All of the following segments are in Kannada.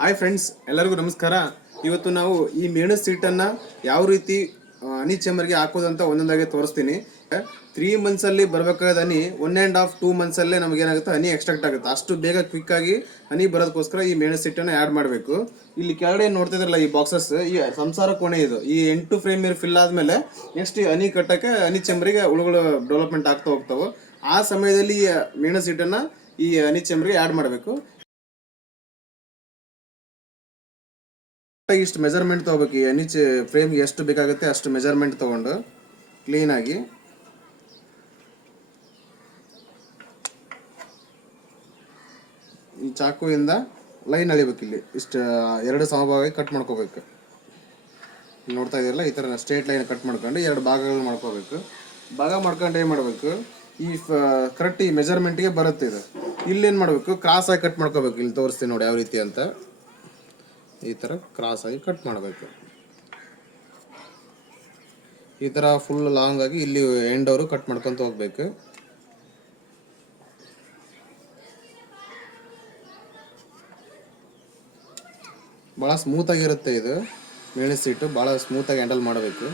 ಹಾಯ್ ಫ್ರೆಂಡ್ಸ್, ಎಲ್ಲರಿಗೂ ನಮಸ್ಕಾರ. ಇವತ್ತು ನಾವು ಈ ಮೇಣದ ಸೀಟನ್ನು ಯಾವ ರೀತಿ ಹನಿ ಚೇಂಬರ್ಗೆ ಹಾಕೋದಂತ ಒಂದೊಂದಾಗಿ ತೋರಿಸ್ತೀನಿ. 3 ಮಂತ್ಸಲ್ಲಿ ಬರಬೇಕಾದ ಹನಿ 1.5-2 ಮಂತ್ಸಲ್ಲೇ ನಮಗೇನಾಗುತ್ತೆ, ಹನಿ ಎಕ್ಸ್ಟ್ರಾಕ್ಟ್ ಆಗುತ್ತೆ. ಅಷ್ಟು ಬೇಗ ಕ್ವಿಕ್ಕಾಗಿ ಹನಿ ಬರೋದಕ್ಕೋಸ್ಕರ ಈ ಮೇಣದ ಸೀಟನ್ನು ಆ್ಯಡ್ ಮಾಡಬೇಕು. ಇಲ್ಲಿ ಕೆಳಗಡೆ ನೋಡ್ತಿದ್ರಲ್ಲ ಈ ಬಾಕ್ಸಸ್, ಈ ಸಂಸಾರ ಕೋಣೆ ಇದು. ಈ 8 ಫ್ರೇಮ್ ಫಿಲ್ ಆದಮೇಲೆ ನೆಕ್ಸ್ಟ್ ಈ ಹನಿ ಕಟ್ಟಕ್ಕೆ ಹನಿ ಚೇಂಬರಿಗೆ ಹುಳುಗಳು ಡೆವಲಪ್ಮೆಂಟ್ ಆಗ್ತಾ ಹೋಗ್ತಾವೆ. ಆ ಸಮಯದಲ್ಲಿ ಈ ಮೇಣದ ಸೀಟನ್ನು ಈ ಹನಿ ಚೇಂಬರ್ಗೆ ಆ್ಯಡ್ ಮಾಡಬೇಕು. ಇಷ್ಟು ಮೆಜರ್ಮೆಂಟ್ ತೊಗೋಬೇಕು. ಈ ಹನಿ ಫ್ರೇಮ್ಗೆ ಎಷ್ಟು ಬೇಕಾಗುತ್ತೆ ಅಷ್ಟು ಮೆಜರ್ಮೆಂಟ್ ತೊಗೊಂಡು ಕ್ಲೀನಾಗಿ ಈ ಚಾಕುವಿಂದ ಲೈನ್ ಅಳಿಬೇಕು. ಇಲ್ಲಿ ಇಷ್ಟು 2 ಸಮಭಾಗವಾಗಿ ಕಟ್ ಮಾಡ್ಕೋಬೇಕು. ನೋಡ್ತಾ ಇದ್ದೀರಲ್ಲ, ಈ ಥರ ಸ್ಟ್ರೇಟ್ ಲೈನ್ ಕಟ್ ಮಾಡ್ಕೊಂಡು 2 ಭಾಗಗಳು ಮಾಡ್ಕೋಬೇಕು. ಭಾಗ ಮಾಡ್ಕೊಂಡು ಏನು ಮಾಡಬೇಕು, ಈ ಕರೆಕ್ಟ್ ಈ ಮೆಜರ್ಮೆಂಟ್ಗೆ ಬರುತ್ತೆ ಇದು. ಇಲ್ಲೇನು ಮಾಡಬೇಕು, ಕ್ರಾಸಾಗಿ ಕಟ್ ಮಾಡ್ಕೋಬೇಕು. ಇಲ್ಲಿ ತೋರಿಸ್ತೀನಿ ನೋಡಿ ಯಾವ ರೀತಿ ಅಂತ. ಈ ಥರ ಕ್ರಾಸಾಗಿ ಕಟ್ ಮಾಡಬೇಕು. ಈ ಥರ ಫುಲ್ ಲಾಂಗ್ ಆಗಿ ಇಲ್ಲಿ ಎಂಡ್ ಅವರು ಕಟ್ ಮಾಡ್ಕೊತ ಹೋಗ್ಬೇಕು. ಭಾಳ ಸ್ಮೂತಾಗಿರುತ್ತೆ ಇದು ಮೇಣದ ಸೀಟು, ಭಾಳ ಸ್ಮೂತಾಗಿ ಹ್ಯಾಂಡಲ್ ಮಾಡಬೇಕು.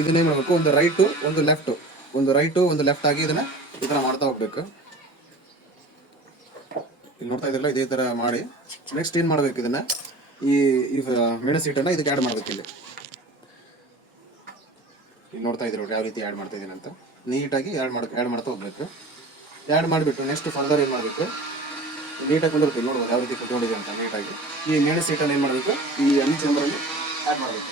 ಇದನ್ನೇ ಮಾಡಬೇಕು, ಒಂದು ರೈಟು ಒಂದು ಲೆಫ್ಟ್ ಆಗಿ ಇದನ್ನು ಈ ಥರ ಮಾಡ್ತಾ ಹೋಗ್ಬೇಕು. ಇಲ್ಲಿ ನೋಡ್ತಾ ಇದ್ದಿಲ್ಲ, ಇದೇ ಥರ ಮಾಡಿ ನೆಕ್ಸ್ಟ್ ಏನು ಮಾಡಬೇಕು, ಇದನ್ನು ಈ ಮೇಣದ ಸೀಟನ್ನು ಇದಕ್ಕೆ ಆ್ಯಡ್ ಮಾಡಬೇಕು. ಇಲ್ಲಿ ನೋಡ್ತಾ ಇದ್ದೀರಿ ಯಾವ ರೀತಿ ಆ್ಯಡ್ ಮಾಡ್ತಾ ಇದ್ದೀನಿ ಅಂತ. ನೀಟಾಗಿ ಆ್ಯಡ್ ಮಾಡ್ತಾ ಹೋಗ್ಬೇಕು. ಆ್ಯಡ್ ಮಾಡಿಬಿಟ್ಟು ನೆಕ್ಸ್ಟ್ ಫರ್ದರ್ ಏನು ಮಾಡಬೇಕು, ನೀಟಾಗಿ ಕುಂದಿರ್ತೀವಿ ನೋಡ್ಬೋದು ಯಾವ ರೀತಿ ಕುತ್ಕೊಂಡಿದೆ ಅಂತ. ನೀಟಾಗಿ ಈ ಮೇಣದ ಸೀಟನ್ನು ಏನು ಮಾಡಬೇಕು, ಈ ಹನಿ ಚೇಂಬರಲ್ಲಿ ಆ್ಯಡ್ ಮಾಡಬೇಕು.